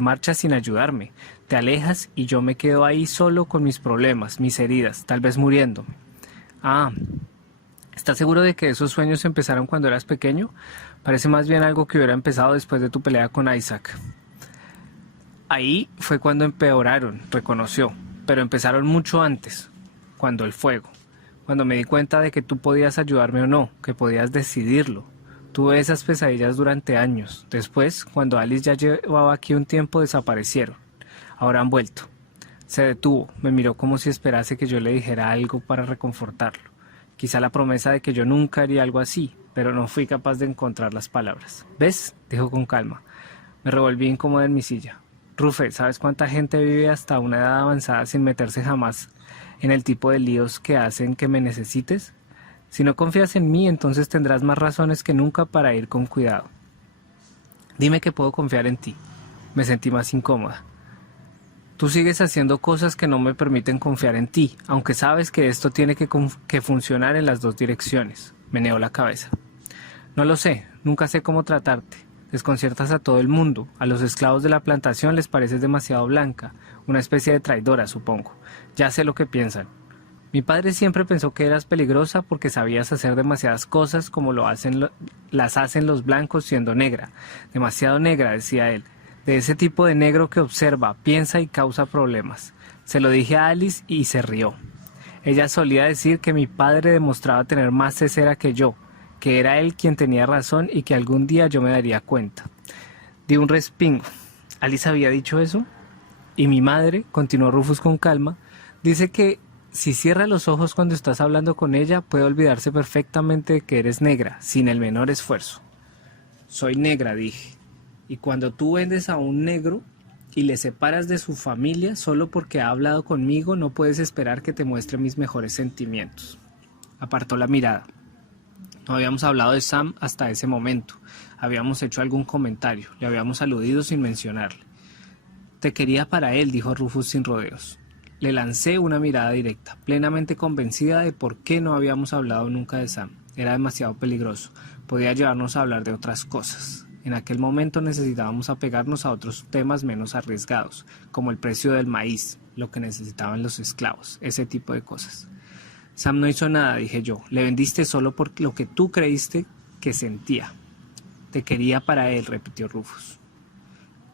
marchas sin ayudarme. Te alejas y yo me quedo ahí solo con mis problemas, mis heridas, tal vez muriéndome. Ah, ¿estás seguro de que esos sueños empezaron cuando eras pequeño? Parece más bien algo que hubiera empezado después de tu pelea con Isaac. Ahí fue cuando empeoraron, reconoció. Pero empezaron mucho antes, cuando el fuego. Cuando me di cuenta de que tú podías ayudarme o no, que podías decidirlo. Tuve esas pesadillas durante años. Después, cuando Alice ya llevaba aquí un tiempo, desaparecieron. Ahora han vuelto. Se detuvo, me miró como si esperase que yo le dijera algo para reconfortarlo. Quizá la promesa de que yo nunca haría algo así, pero no fui capaz de encontrar las palabras. ¿Ves?, dijo con calma. Me revolví incómoda en mi silla. Rufe, ¿sabes cuánta gente vive hasta una edad avanzada sin meterse jamás en el tipo de líos que hacen que me necesites? Si no confías en mí, entonces tendrás más razones que nunca para ir con cuidado. Dime que puedo confiar en ti. Me sentí más incómoda. Tú sigues haciendo cosas que no me permiten confiar en ti, aunque sabes que esto tiene que funcionar en las dos direcciones. Meneó la cabeza. No lo sé, nunca sé cómo tratarte. Desconciertas a todo el mundo. A los esclavos de la plantación les pareces demasiado blanca, una especie de traidora, supongo. Ya sé lo que piensan. Mi padre siempre pensó que eras peligrosa porque sabías hacer demasiadas cosas como las hacen los blancos siendo negra. Demasiado negra, decía él. De ese tipo de negro que observa, piensa y causa problemas. Se lo dije a Alice y se rió. Ella solía decir que mi padre demostraba tener más cesera que yo, que era él quien tenía razón y que algún día yo me daría cuenta. Di un respingo. ¿Alice había dicho eso? Y mi madre, continuó Rufus con calma, dice que si cierra los ojos cuando estás hablando con ella, puede olvidarse perfectamente de que eres negra, sin el menor esfuerzo. Soy negra, dije. Y cuando tú vendes a un negro y le separas de su familia solo porque ha hablado conmigo, no puedes esperar que te muestre mis mejores sentimientos. Apartó la mirada. No habíamos hablado de Sam hasta ese momento. Habíamos hecho algún comentario. Le habíamos aludido sin mencionarle. Te quería para él, dijo Rufus sin rodeos. Le lancé una mirada directa, plenamente convencida de por qué no habíamos hablado nunca de Sam. Era demasiado peligroso. Podía llevarnos a hablar de otras cosas. En aquel momento necesitábamos apegarnos a otros temas menos arriesgados, como el precio del maíz, lo que necesitaban los esclavos, ese tipo de cosas. Sam no hizo nada, dije yo. Le vendiste solo por lo que tú creíste que sentía. Te quería para él, repitió Rufus.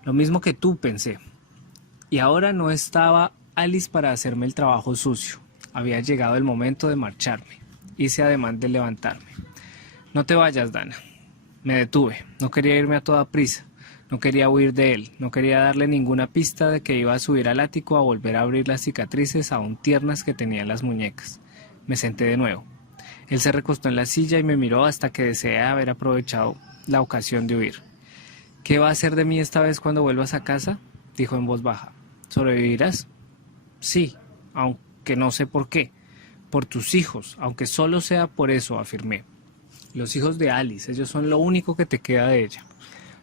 Lo mismo que tú, pensé. Y ahora no estaba Alice para hacerme el trabajo sucio. Había llegado el momento de marcharme. Hice ademán de levantarme. No te vayas, Dana. Me detuve. No quería irme a toda prisa. No quería huir de él. No quería darle ninguna pista de que iba a subir al ático a volver a abrir las cicatrices aún tiernas que tenía en las muñecas. Me senté de nuevo. Él se recostó en la silla y me miró hasta que deseé haber aprovechado la ocasión de huir. ¿Qué va a hacer de mí esta vez cuando vuelvas a casa?, dijo en voz baja. ¿Sobrevivirás? Sí, aunque no sé por qué. Por tus hijos, aunque solo sea por eso, afirmé. Los hijos de Alice, ellos son lo único que te queda de ella.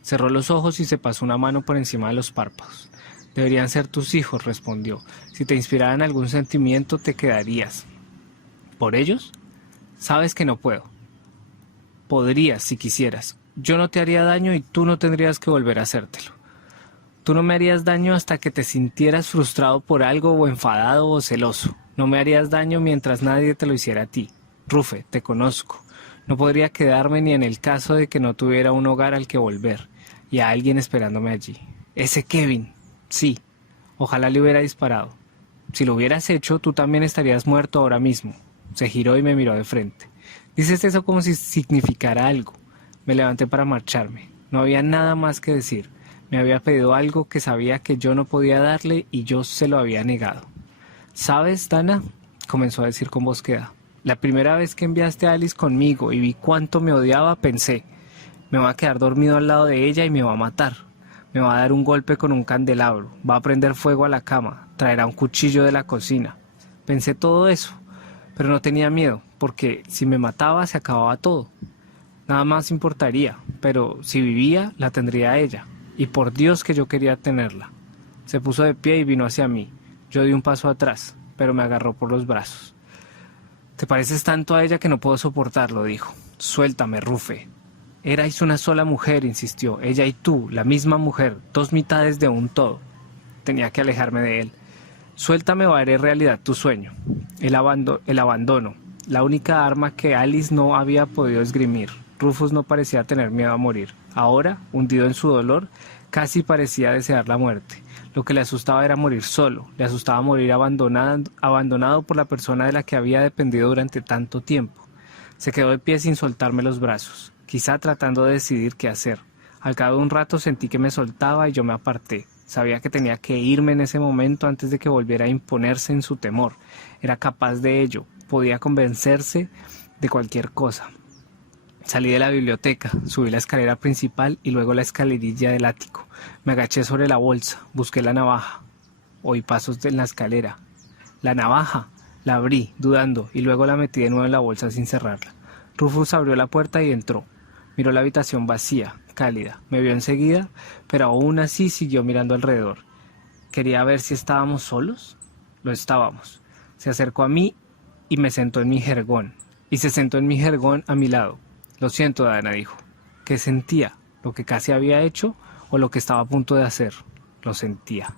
Cerró los ojos y se pasó una mano por encima de los párpados. Deberían ser tus hijos, respondió. Si te inspiraran algún sentimiento, te quedarías. ¿Por ellos? Sabes que no puedo. Podrías, si quisieras. Yo no te haría daño y tú no tendrías que volver a hacértelo. Tú no me harías daño hasta que te sintieras frustrado por algo o enfadado o celoso. No me harías daño mientras nadie te lo hiciera a ti. Rufe, te conozco. No podría quedarme ni en el caso de que no tuviera un hogar al que volver y a alguien esperándome allí. Ese Kevin. Sí. Ojalá le hubiera disparado. Si lo hubieras hecho, tú también estarías muerto ahora mismo. Se giró y me miró de frente. Dices eso como si significara algo. Me levanté para marcharme. No había nada más que decir. Me había pedido algo que sabía que yo no podía darle y yo se lo había negado. ¿Sabes, Dana?, comenzó a decir con voz queda. La primera vez que enviaste a Alice conmigo y vi cuánto me odiaba, pensé, me va a quedar dormido al lado de ella y me va a matar. Me va a dar un golpe con un candelabro, va a prender fuego a la cama, traerá un cuchillo de la cocina. Pensé todo eso, pero no tenía miedo, porque si me mataba se acababa todo. Nada más importaría, pero si vivía, la tendría a ella. Y por Dios que yo quería tenerla. Se puso de pie y vino hacia mí. Yo di un paso atrás, pero me agarró por los brazos. Te pareces tanto a ella que no puedo soportarlo, dijo. Suéltame, Rufe. Erais una sola mujer, insistió. Ella y tú, la misma mujer, dos mitades de un todo. Tenía que alejarme de él. Suéltame o haré realidad tu sueño. El abandono. La única arma que Alice no había podido esgrimir. Rufus no parecía tener miedo a morir. Ahora, hundido en su dolor, casi parecía desear la muerte. Lo que le asustaba era morir solo, le asustaba morir abandonado por la persona de la que había dependido durante tanto tiempo. Se quedó de pie sin soltarme los brazos, quizá tratando de decidir qué hacer. Al cabo de un rato sentí que me soltaba y yo me aparté. Sabía que tenía que irme en ese momento antes de que volviera a imponerse en su temor. Era capaz de ello, podía convencerse de cualquier cosa. Salí de la biblioteca, subí la escalera principal y luego la escalerilla del ático. Me agaché sobre la bolsa, busqué la navaja. Oí pasos en la escalera. ¡La navaja! La abrí, dudando, y luego la metí de nuevo en la bolsa sin cerrarla. Rufus abrió la puerta y entró. Miró la habitación vacía, cálida. Me vio enseguida, pero aún así siguió mirando alrededor. Quería ver si estábamos solos. Lo estábamos. Se acercó a mí y me sentó en mi jergón. Y se sentó en mi jergón a mi lado. Lo siento, Dana, dijo. ¿Qué sentía? ¿Lo que casi había hecho o lo que estaba a punto de hacer? Lo sentía.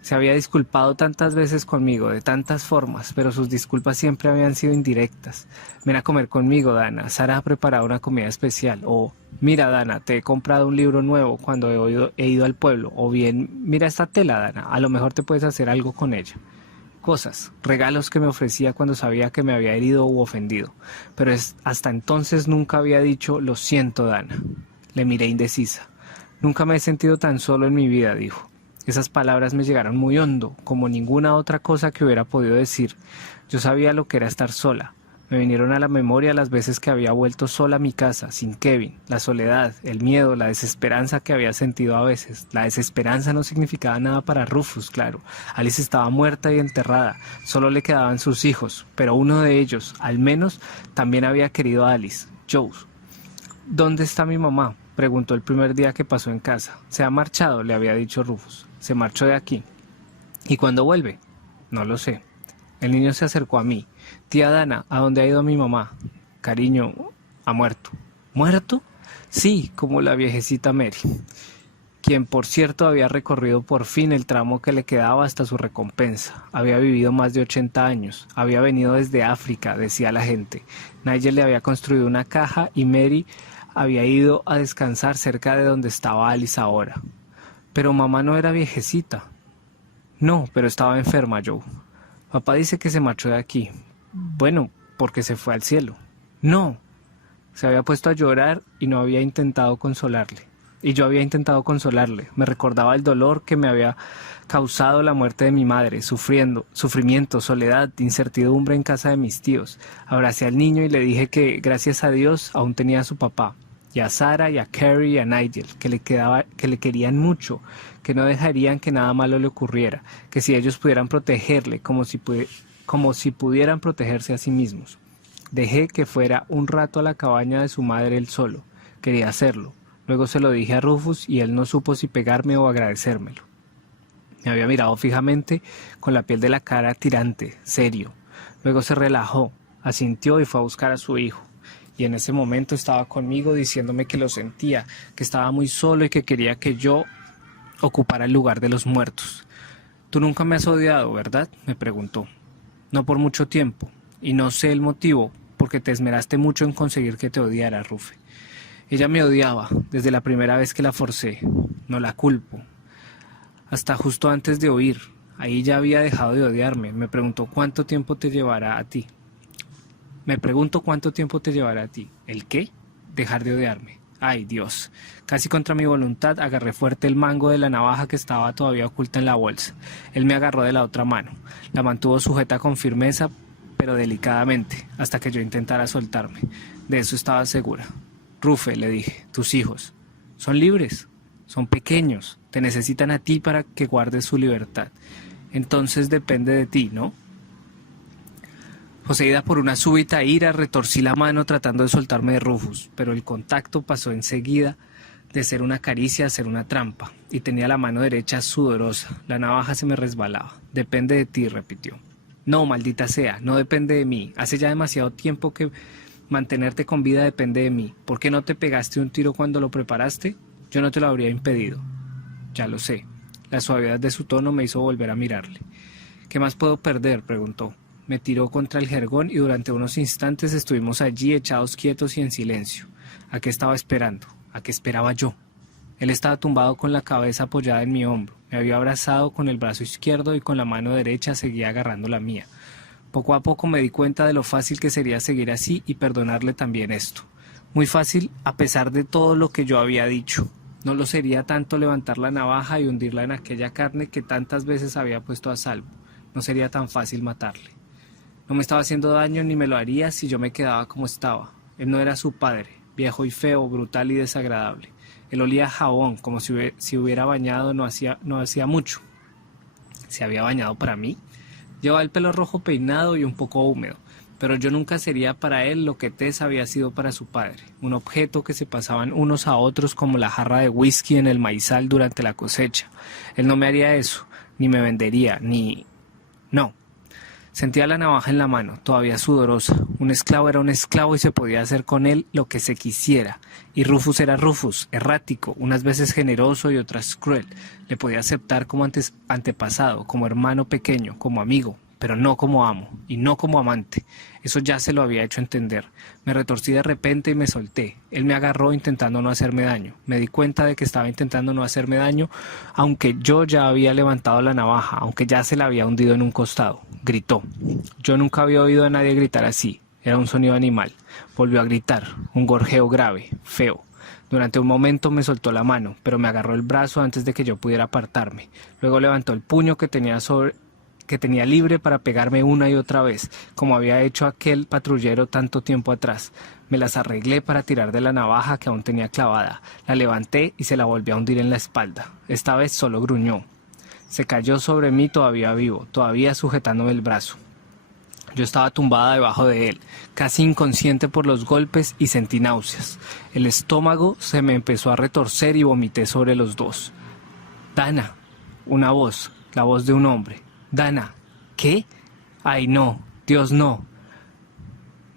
Se había disculpado tantas veces conmigo, de tantas formas, pero sus disculpas siempre habían sido indirectas. Ven a comer conmigo, Dana. Sara ha preparado una comida especial. O, mira, Dana, te he comprado un libro nuevo cuando he ido al pueblo. O bien, mira esta tela, Dana. A lo mejor te puedes hacer algo con ella. Cosas, regalos que me ofrecía cuando sabía que me había herido u ofendido, pero hasta entonces nunca había dicho, lo siento, Dana. Le miré indecisa. Nunca me he sentido tan solo en mi vida, dijo. Esas palabras me llegaron muy hondo, como ninguna otra cosa que hubiera podido decir. Yo sabía lo que era estar sola. Me vinieron a la memoria las veces que había vuelto sola a mi casa, sin Kevin, la soledad, el miedo, la desesperanza que había sentido a veces. La desesperanza no significaba nada para Rufus, claro. Alice estaba muerta y enterrada, solo le quedaban sus hijos, pero uno de ellos, al menos, también había querido a Alice, Joe. ¿Dónde está mi mamá?, preguntó el primer día que pasó en casa. Se ha marchado, le había dicho Rufus. Se marchó de aquí. ¿Y cuándo vuelve? No lo sé. El niño se acercó a mí. Tía Dana, ¿a dónde ha ido mi mamá? Cariño, ha muerto. ¿Muerto? Sí, como la viejecita Mary, quien por cierto había recorrido por fin el tramo que le quedaba hasta su recompensa. Había vivido más de 80 años. Había venido desde África, decía la gente. Nigel le había construido una caja y Mary había ido a descansar cerca de donde estaba Alice ahora. Pero mamá no era viejecita. No, pero estaba enferma, Joe. Papá dice que se marchó de aquí. Bueno, porque se fue al cielo. No. Se había puesto a llorar y no había intentado consolarle. Y yo había intentado consolarle. Me recordaba el dolor que me había causado la muerte de mi madre, sufrimiento, soledad, incertidumbre en casa de mis tíos. Abracé al niño y le dije que, gracias a Dios, aún tenía a su papá. y a Sarah y a Carrie y a Nigel, que le querían mucho, que no dejarían que nada malo le ocurriera, que si ellos pudieran protegerle como si pudieran protegerse a sí mismos. Dejé que fuera un rato a la cabaña de su madre él solo. Quería hacerlo. Luego se lo dije a Rufus y él no supo si pegarme o agradecérmelo. Me había mirado fijamente, con la piel de la cara tirante, serio. Luego se relajó, asintió y fue a buscar a su hijo. Y en ese momento estaba conmigo diciéndome que lo sentía, que estaba muy solo y que quería que yo ocupara el lugar de los muertos. «Tú nunca me has odiado, ¿verdad?», me preguntó. «No por mucho tiempo. Y no sé el motivo, porque te esmeraste mucho en conseguir que te odiara, Rufe. Ella me odiaba desde la primera vez que la forcé. No la culpo. Hasta justo antes de oír. Ahí ya había dejado de odiarme. Me preguntó cuánto tiempo te llevará a ti. ¿El qué? Dejar de odiarme. Ay, Dios. Casi contra mi voluntad agarré fuerte el mango de la navaja que estaba todavía oculta en la bolsa. Él me agarró de la otra mano. La mantuvo sujeta con firmeza, pero delicadamente, hasta que yo intentara soltarme. De eso estaba segura. «Rufe», le dije, «tus hijos son libres, son pequeños, te necesitan a ti para que guardes su libertad. Entonces depende de ti, ¿no?». Poseída por una súbita ira, retorcí la mano tratando de soltarme de Rufus, pero el contacto pasó enseguida de ser una caricia a ser una trampa, y tenía la mano derecha sudorosa. La navaja se me resbalaba. «Depende de ti», repitió. «No, maldita sea, no depende de mí. Hace ya demasiado tiempo que mantenerte con vida depende de mí. ¿Por qué no te pegaste un tiro cuando lo preparaste? Yo no te lo habría impedido». «Ya lo sé». La suavidad de su tono me hizo volver a mirarle. «¿Qué más puedo perder?», preguntó. Me tiró contra el jergón y durante unos instantes estuvimos allí echados quietos y en silencio. ¿A qué estaba esperando? ¿A qué esperaba yo? Él estaba tumbado con la cabeza apoyada en mi hombro. Me había abrazado con el brazo izquierdo y con la mano derecha seguía agarrando la mía. Poco a poco me di cuenta de lo fácil que sería seguir así y perdonarle también esto. Muy fácil a pesar de todo lo que yo había dicho. No lo sería tanto levantar la navaja y hundirla en aquella carne que tantas veces había puesto a salvo. No sería tan fácil matarle. No me estaba haciendo daño ni me lo haría si yo me quedaba como estaba. Él no era su padre, viejo y feo, brutal y desagradable. Él olía a jabón, como si hubiera bañado no hacía mucho. ¿Se había bañado para mí? Llevaba el pelo rojo peinado y un poco húmedo, pero yo nunca sería para él lo que Tess había sido para su padre, un objeto que se pasaban unos a otros como la jarra de whisky en el maizal durante la cosecha. Él no me haría eso, ni me vendería, No. Sentía la navaja en la mano, todavía sudorosa. Un esclavo era un esclavo y se podía hacer con él lo que se quisiera. Y Rufus era Rufus, errático, unas veces generoso y otras cruel. Le podía aceptar como antepasado, como hermano pequeño, como amigo, pero no como amo y no como amante. Eso ya se lo había hecho entender. Me retorcí de repente y me solté. Él me agarró intentando no hacerme daño. Me di cuenta de que estaba intentando no hacerme daño, aunque yo ya había levantado la navaja, aunque ya se la había hundido en un costado. Gritó. Yo nunca había oído a nadie gritar así. Era un sonido animal. Volvió a gritar, un gorjeo grave, feo. Durante un momento me soltó la mano, pero me agarró el brazo antes de que yo pudiera apartarme. Luego levantó el puño que tenía libre para pegarme una y otra vez, como había hecho aquel patrullero tanto tiempo atrás. Me las arreglé para tirar de la navaja que aún tenía clavada. La levanté y se la volví a hundir en la espalda. Esta vez solo gruñó. Se cayó sobre mí todavía vivo, todavía sujetándome el brazo. Yo estaba tumbada debajo de él, casi inconsciente por los golpes y sentí náuseas. El estómago se me empezó a retorcer y vomité sobre los dos. «Dana», una voz, la voz de un hombre. «Dana». «¿Qué? Ay, no, Dios, no».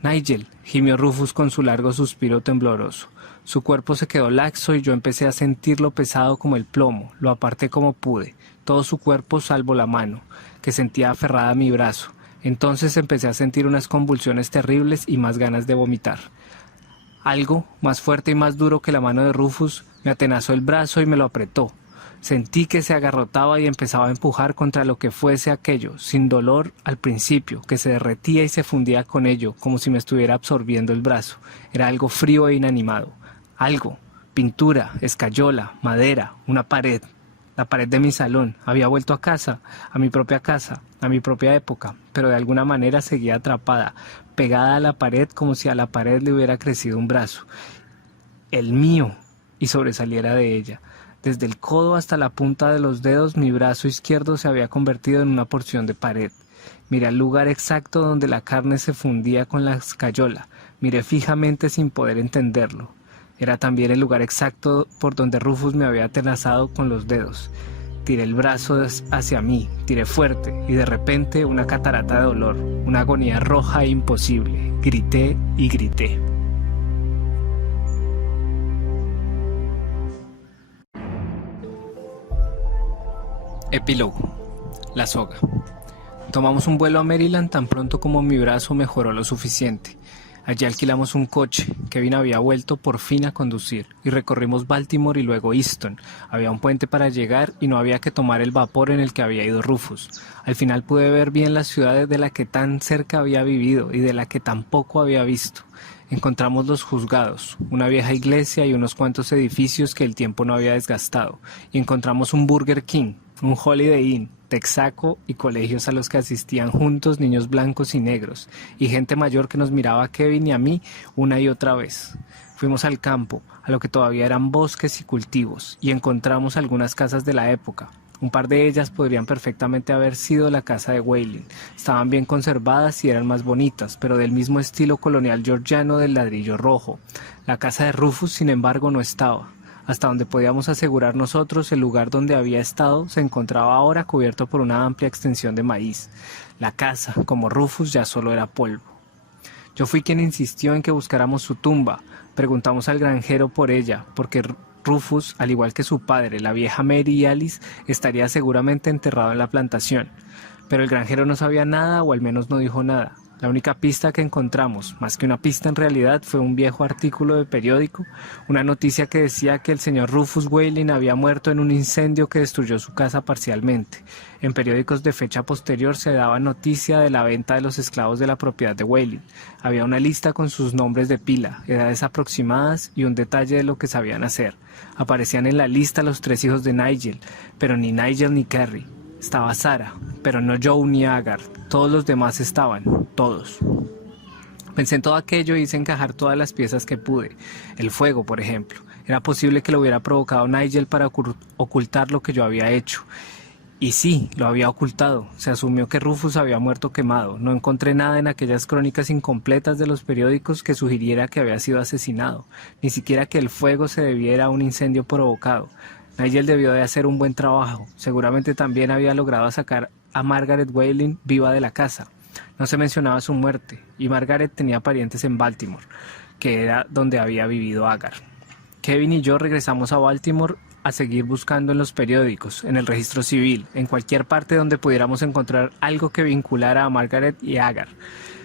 «Nigel», gimió Rufus con su largo suspiro tembloroso. Su cuerpo se quedó laxo y yo empecé a sentirlo pesado como el plomo. Lo aparté como pude, todo su cuerpo salvo la mano, que sentía aferrada a mi brazo. Entonces empecé a sentir unas convulsiones terribles y más ganas de vomitar. Algo, más fuerte y más duro que la mano de Rufus, me atenazó el brazo y me lo apretó. Sentí que se agarrotaba y empezaba a empujar contra lo que fuese aquello, sin dolor al principio, que se derretía y se fundía con ello, como si me estuviera absorbiendo el brazo. Era algo frío e inanimado. Algo, pintura, escayola, madera, una pared. La pared de mi salón. Había vuelto a casa, a mi propia época, pero de alguna manera seguía atrapada, pegada a la pared como si a la pared le hubiera crecido un brazo. el mío, y sobresaliera de ella. Desde el codo hasta la punta de los dedos, mi brazo izquierdo se había convertido en una porción de pared. Miré el lugar exacto donde la carne se fundía con la escayola. Miré fijamente sin poder entenderlo. Era también el lugar exacto por donde Rufus me había atenazado con los dedos. Tiré el brazo hacia mí, tiré fuerte, y de repente una catarata de dolor, una agonía roja e imposible. Grité y grité. Epílogo. La soga. Tomamos un vuelo a Maryland tan pronto como mi brazo mejoró lo suficiente. Allí alquilamos un coche. Kevin había vuelto por fin a conducir y recorrimos Baltimore y luego Easton. Había un puente para llegar y no había que tomar el vapor en el que había ido Rufus. Al final pude ver bien la ciudad de la que tan cerca había vivido y de la que tampoco había visto. Encontramos los juzgados, una vieja iglesia y unos cuantos edificios que el tiempo no había desgastado. Y encontramos un Burger King, un Holiday Inn, Texaco y colegios a los que asistían juntos niños blancos y negros, y gente mayor que nos miraba a Kevin y a mí una y otra vez. Fuimos al campo, a lo que todavía eran bosques y cultivos, y encontramos algunas casas de la época. Un par de ellas podrían perfectamente haber sido la casa de Wailing. Estaban bien conservadas y eran más bonitas, pero del mismo estilo colonial georgiano del ladrillo rojo. La casa de Rufus, sin embargo, no estaba. Hasta donde podíamos asegurar nosotros, el lugar donde había estado se encontraba ahora cubierto por una amplia extensión de maíz. La casa, como Rufus, ya solo era polvo. Yo fui quien insistió en que buscáramos su tumba. Preguntamos al granjero por ella, porque Rufus, al igual que su padre, la vieja Mary y Alice, estaría seguramente enterrado en la plantación. Pero el granjero no sabía nada, o al menos no dijo nada. La única pista que encontramos, más que una pista en realidad, fue un viejo artículo de periódico, una noticia que decía que el señor Rufus Wailing había muerto en un incendio que destruyó su casa parcialmente. En periódicos de fecha posterior se daba noticia de la venta de los esclavos de la propiedad de Wailing. Había una lista con sus nombres de pila, edades aproximadas y un detalle de lo que sabían hacer. Aparecían en la lista los 3 hijos de Nigel, pero ni Nigel ni Carrie. Estaba Sarah, pero no Joe ni Agar. Todos los demás estaban, todos. Pensé en todo aquello y hice encajar todas las piezas que pude. El fuego, por ejemplo. Era posible que lo hubiera provocado Nigel para ocultar lo que yo había hecho. Y sí, lo había ocultado. Se asumió que Rufus había muerto quemado. No encontré nada en aquellas crónicas incompletas de los periódicos que sugiriera que había sido asesinado. Ni siquiera que el fuego se debiera a un incendio provocado. Nigel debió de hacer un buen trabajo. Seguramente también había logrado sacar a Margaret Wailing viva de la casa. No se mencionaba su muerte, y Margaret tenía parientes en Baltimore, que era donde había vivido Agar. Kevin y yo regresamos a Baltimore a seguir buscando en los periódicos, en el registro civil, en cualquier parte donde pudiéramos encontrar algo que vinculara a Margaret y Agar,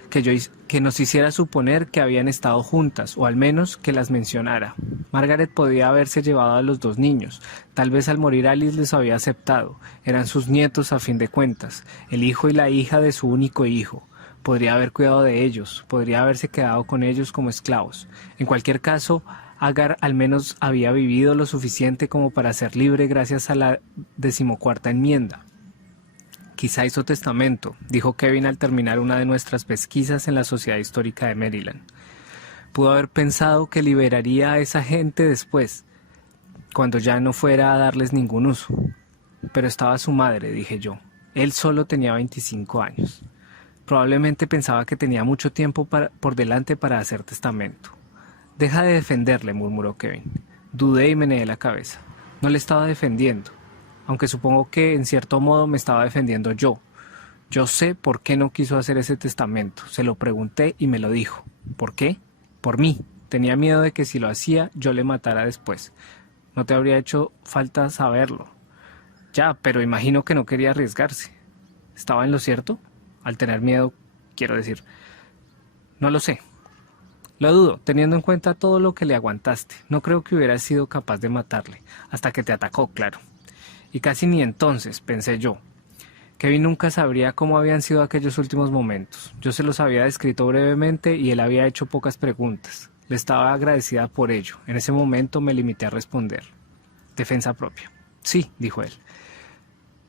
que nos hiciera suponer que habían estado juntas, o al menos que las mencionara. Margaret podía haberse llevado a los 2 niños. Tal vez al morir Alice les había aceptado. Eran sus nietos a fin de cuentas, el hijo y la hija de su único hijo. Podría haber cuidado de ellos, podría haberse quedado con ellos como esclavos. En cualquier caso, Agar al menos había vivido lo suficiente como para ser libre gracias a la 14ª enmienda. Quizá hizo testamento, dijo Kevin al terminar una de nuestras pesquisas en la Sociedad Histórica de Maryland. Pudo haber pensado que liberaría a esa gente después, cuando ya no fuera a darles ningún uso. Pero estaba su madre, dije yo. Él solo tenía 25 años. Probablemente pensaba que tenía mucho tiempo por delante para hacer testamento. Deja de defenderle, murmuró Kevin. Dudé y meneé la cabeza. No le estaba defendiendo, aunque supongo que en cierto modo me estaba defendiendo yo. Yo sé por qué no quiso hacer ese testamento. Se lo pregunté y me lo dijo. ¿Por qué? Por mí. Tenía miedo de que si lo hacía, yo le matara después. No te habría hecho falta saberlo. Ya, pero imagino que no quería arriesgarse. ¿Estaba en lo cierto? Al tener miedo, quiero decir. No lo sé. Lo dudo, teniendo en cuenta todo lo que le aguantaste. No creo que hubieras sido capaz de matarle, hasta que te atacó, claro. Y casi ni entonces, pensé yo. Kevin nunca sabría cómo habían sido aquellos últimos momentos. Yo se los había descrito brevemente y él había hecho pocas preguntas. Le estaba agradecida por ello. En ese momento me limité a responder. Defensa propia. Sí, dijo él.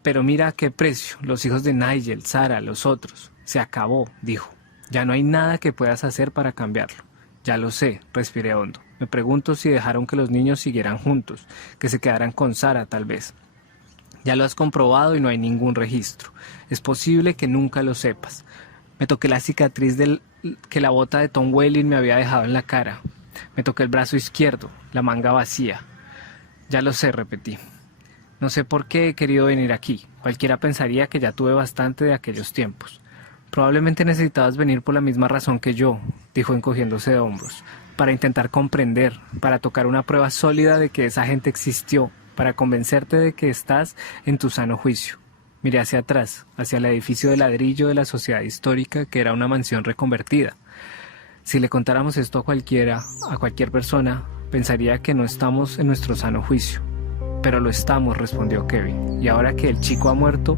Pero mira a qué precio. Los hijos de Nigel, Sarah, los otros. Se acabó, dijo. Ya no hay nada que puedas hacer para cambiarlo. Ya lo sé, respiré hondo. Me pregunto si dejaron que los niños siguieran juntos, que se quedaran con Sara tal vez. Ya lo has comprobado y no hay ningún registro. Es posible que nunca lo sepas. Me toqué la cicatriz que la bota de Tom Welling me había dejado en la cara. Me toqué el brazo izquierdo, la manga vacía. Ya lo sé, repetí. No sé por qué he querido venir aquí. Cualquiera pensaría que ya tuve bastante de aquellos tiempos. Probablemente necesitabas venir por la misma razón que yo, dijo encogiéndose de hombros, para intentar comprender, para tocar una prueba sólida de que esa gente existió, para convencerte de que estás en tu sano juicio. Miré hacia atrás, hacia el edificio de ladrillo de la sociedad histórica que era una mansión reconvertida. Si le contáramos esto a cualquier persona, pensaría que no estamos en nuestro sano juicio. Pero lo estamos, respondió Kevin, y ahora que el chico ha muerto,